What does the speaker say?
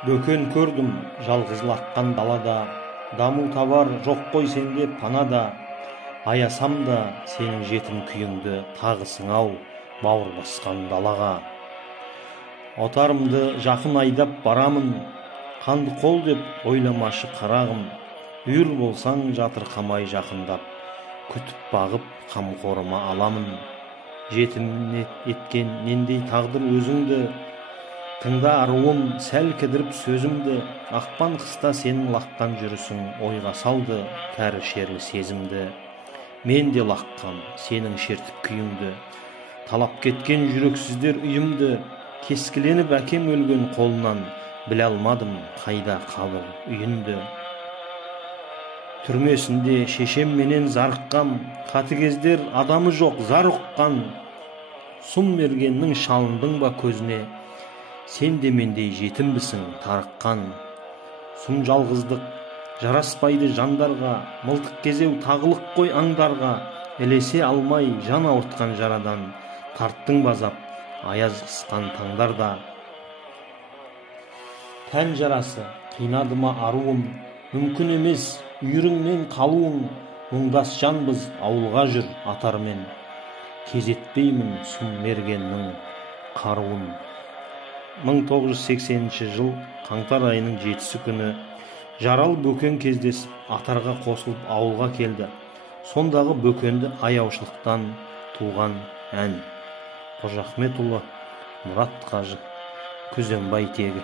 Бөкен көрдім жалғызлаққан далада, дамыл табар жоқ қой сенде панада. Аясам да сенің жетім күйіңді тағысың ау бауыр басқан далаға. Отарымды жақын айдап барамын, қанды қол деп ойламашы қарағым. Үйір болсаң жатырқамай жақындап, күтіп бағып қамқорыма аламын. Жетім еткен нендей тағдыр өзіңді, тыңда аруым сәл кідіріп сөзімді. Ақпан қыста сенің лаққан жүрісің ойға салды кәрі шерлі сезімді. Мен де лаққам сенің шертіп күйіңді, талап кеткен жүрексіздер үйімді. Кескіленіп әкем өлген қолынан, біле алмадым қайда қалыр үйінді. Түрмесінде шешем менен зарыққам, қатыгездер адамы жоқ зар ұққан. Сұм мергеннің шалындың ба көзіне, сен де мендей жетімбісің тарыққан. Сұм жалғыздық жараспайды жандарға, мылтық кезеу тағылық қой аңдарға. Ілесе алмай жан ауыртқан жарадан, тарттың базап аяз қысқан таңдарда. Тән жарасы қинады ма аруым, мүмкін емес үйіріңнен қалуың. Мұңдас жанбыз ауылға жүр атармен, кезетпеймін сұм мергеннің қаруын. 1980 жыл қаңтар айының 7 күні Жарал Бөкен кездесіп атарға қосылып ауылға келді. Сондағы Бөкенді аяушылықтан туған ән. Қожа Ахметұлы, Мұрат Қажы, Күзембай тегі.